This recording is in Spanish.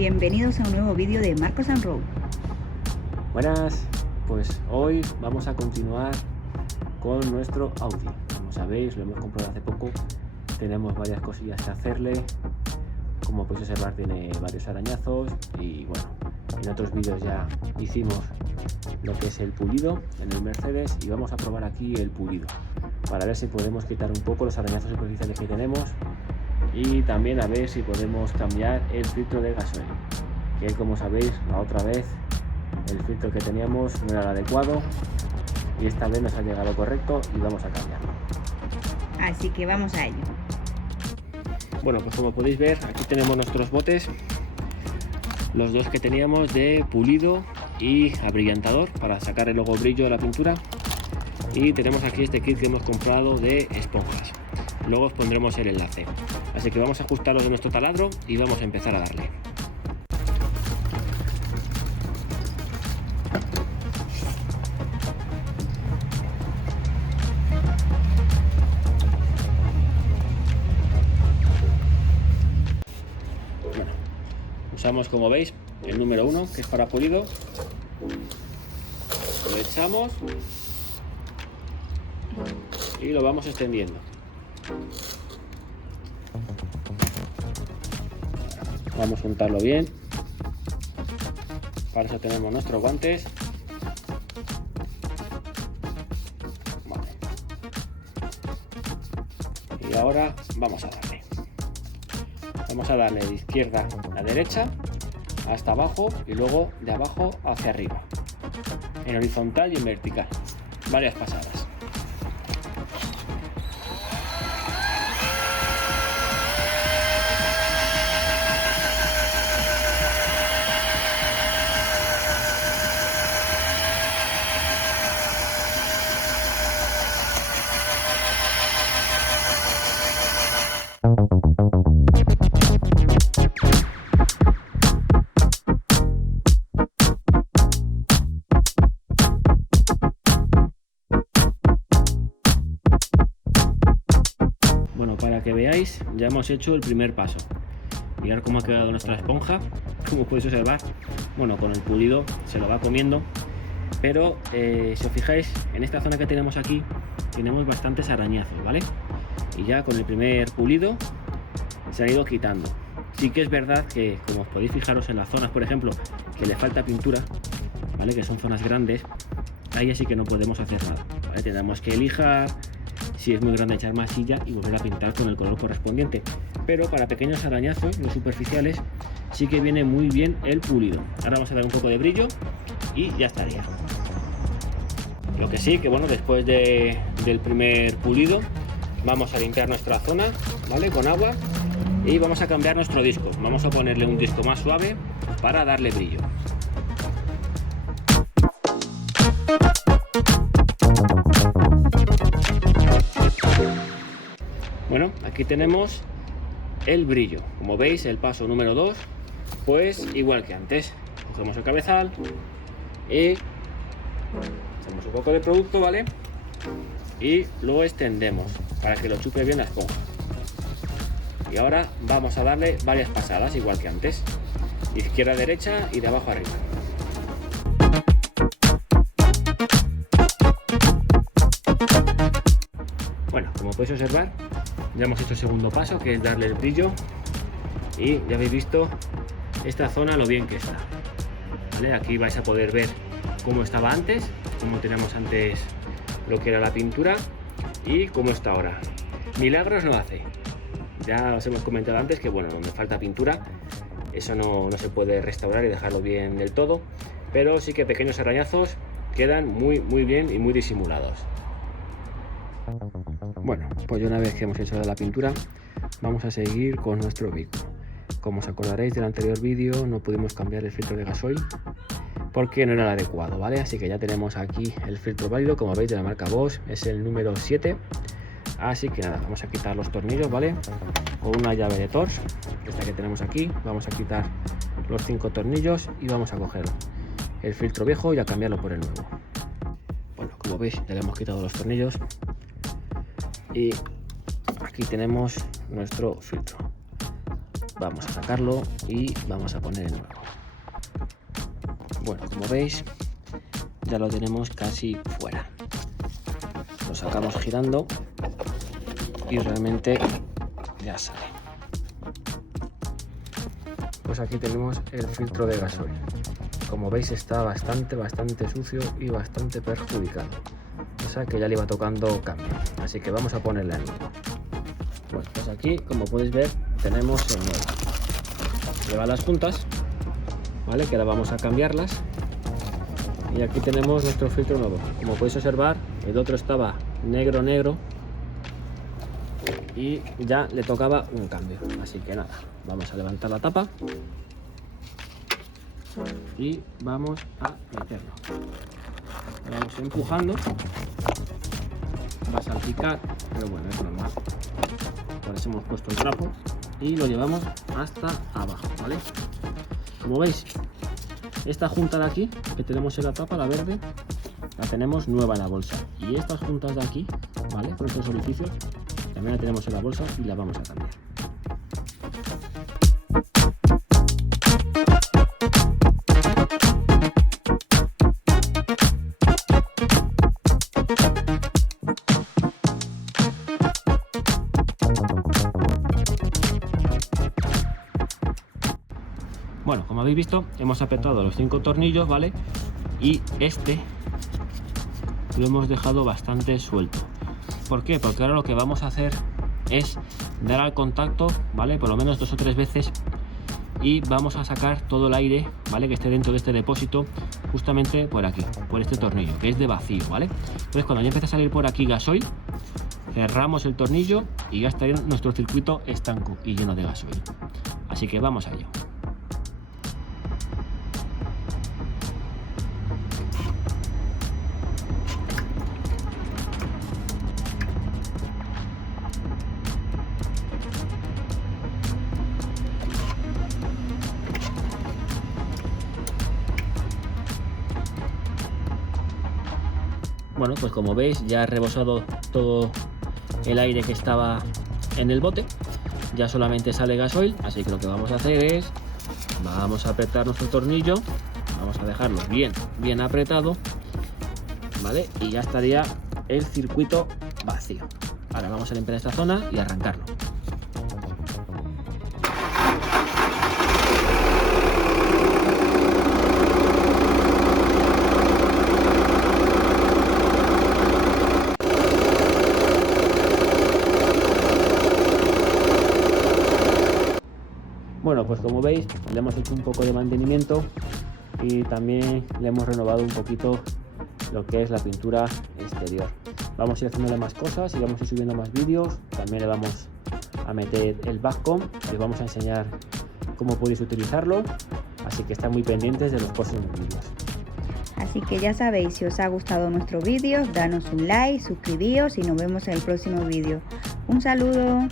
Bienvenidos a un nuevo vídeo de Marcos and Road. Buenas, pues hoy vamos a continuar con nuestro Audi. Como sabéis, lo hemos comprado hace poco, tenemos varias cosillas que hacerle. Como podéis observar, tiene varios arañazos y bueno, en otros vídeos ya hicimos lo que es el pulido en el Mercedes y vamos a probar aquí el pulido para ver si podemos quitar un poco los arañazos superficiales que tenemos y también a ver si podemos cambiar el filtro de gasoil, que como sabéis la otra vez el filtro que teníamos no era el adecuado y esta vez nos ha llegado correcto y vamos a cambiarlo. Así que vamos a ello. Bueno, pues como podéis ver, aquí tenemos nuestros botes, los dos que teníamos de pulido y abrillantador para sacar el logo brillo de la pintura, y tenemos aquí este kit que hemos comprado de esponjas. Luego os pondremos el enlace. Así que vamos a ajustarlos de nuestro taladro y vamos a empezar a darle. Bueno, usamos, como veis, el número 1, que es para pulido. Lo echamos y lo vamos extendiendo. Vamos a juntarlo bien. Para eso tenemos nuestros guantes. Vale. Y ahora vamos a darle. Vamos a darle de izquierda a derecha hasta abajo y luego de abajo hacia arriba, en horizontal y en vertical, varias pasadas. Bueno, para que veáis, ya hemos hecho el primer paso. Mirad cómo ha quedado nuestra esponja, como podéis observar. Bueno, con el pulido se lo va comiendo, pero si os fijáis, en esta zona que tenemos aquí, tenemos bastantes arañazos, ¿vale? Y ya con el primer pulido se han ido quitando. Sí que es verdad que, como os podéis fijaros en las zonas, por ejemplo, que le falta pintura, ¿vale? Que son zonas grandes, ahí sí que no podemos hacer nada, ¿vale? Tenemos que lijar, si es muy grande echar masilla y volver a pintar con el color correspondiente, pero para pequeños arañazos, los superficiales, sí que viene muy bien el pulido. Ahora vamos a dar un poco de brillo y ya estaría. Lo que sí, que bueno, después del primer pulido vamos a limpiar nuestra zona, ¿vale? Con agua, y vamos a cambiar nuestro disco. Vamos a ponerle un disco más suave para darle brillo. Bueno, aquí tenemos el brillo. Como veis, el paso número 2, pues igual que antes. Cogemos el cabezal y hacemos un poco de producto, ¿vale? Y lo extendemos para que lo chupe bien la esponja. Y ahora vamos a darle varias pasadas, igual que antes. Izquierda a derecha y de abajo arriba. Bueno, como podéis observar, ya hemos hecho el segundo paso, que es darle el brillo, y ya habéis visto esta zona lo bien que está, ¿vale? Aquí vais a poder ver cómo estaba antes, cómo tenemos antes lo que era la pintura y cómo está ahora. Milagros no hace. Ya os hemos comentado antes que bueno, donde falta pintura, eso no se puede restaurar y dejarlo bien del todo, pero sí que pequeños arañazos quedan muy bien y muy disimulados. Bueno, pues una vez que hemos hecho la pintura, vamos a seguir con nuestro vehículo. Como os acordaréis del anterior vídeo, no pudimos cambiar el filtro de gasoil porque no era el adecuado, ¿vale? Así que ya tenemos aquí el filtro válido, como veis, de la marca Bosch, es el número 7. Así que nada, vamos a quitar los tornillos, ¿vale? Con una llave de Torx, esta que tenemos aquí, vamos a quitar los 5 tornillos y vamos a coger el filtro viejo y a cambiarlo por el nuevo. Bueno, como veis, ya le hemos quitado los tornillos y aquí tenemos nuestro filtro. vamos a sacarlo y vamos a poner el nuevo. Bueno, como veis, ya lo tenemos casi fuera. Lo sacamos girando y realmente ya sale. Pues aquí tenemos el filtro de gasoil. Como veis, está bastante sucio y bastante perjudicado. O sea que ya le iba tocando cambio. Así que vamos a ponerle el nuevo. Bueno, pues aquí, como podéis ver, tenemos el nuevo. Lleva las puntas, ¿vale? Que ahora vamos a cambiarlas. Y aquí tenemos nuestro filtro nuevo. Como podéis observar, el otro estaba negro y ya le tocaba un cambio. Así que nada, vamos a levantar la tapa y vamos a meterlo. Lo vamos empujando, va a salpicar, pero bueno, es normal. Por eso hemos puesto el trapo y lo llevamos hasta abajo, ¿vale? Como veis, esta junta de aquí que tenemos en la tapa, la verde, la tenemos nueva en la bolsa. Y estas juntas de aquí, ¿vale? Con estos orificios, también la tenemos en la bolsa y la vamos a cambiar. Bueno, como habéis visto, hemos apretado los 5 tornillos, ¿vale? Y este lo hemos dejado bastante suelto. ¿Por qué? Porque ahora lo que vamos a hacer es dar al contacto, ¿vale? Por lo menos 2 o 3 veces y vamos a sacar todo el aire, ¿vale? Que esté dentro de este depósito, justamente por aquí, por este tornillo, que es de vacío, ¿vale? Entonces, cuando ya empiece a salir por aquí gasoil, cerramos el tornillo y ya estaría nuestro circuito estanco y lleno de gasoil. Así que vamos a ello. Bueno, pues como veis, ya ha rebosado todo el aire que estaba en el bote. Ya solamente sale gasoil, así que lo que vamos a hacer es, vamos a apretar nuestro tornillo, vamos a dejarlo bien apretado, ¿vale? Y ya estaría el circuito vacío. Ahora vamos a limpiar esta zona y arrancarlo. Bueno, pues como veis, le hemos hecho un poco de mantenimiento y también le hemos renovado un poquito lo que es la pintura exterior. Vamos a ir haciéndole más cosas y vamos a ir subiendo más vídeos. También le vamos a meter el backcomb, les vamos a enseñar cómo podéis utilizarlo, así que están muy pendientes de los próximos vídeos. Así que ya sabéis, si os ha gustado nuestro vídeo, danos un like, suscribíos y nos vemos en el próximo vídeo. Un saludo.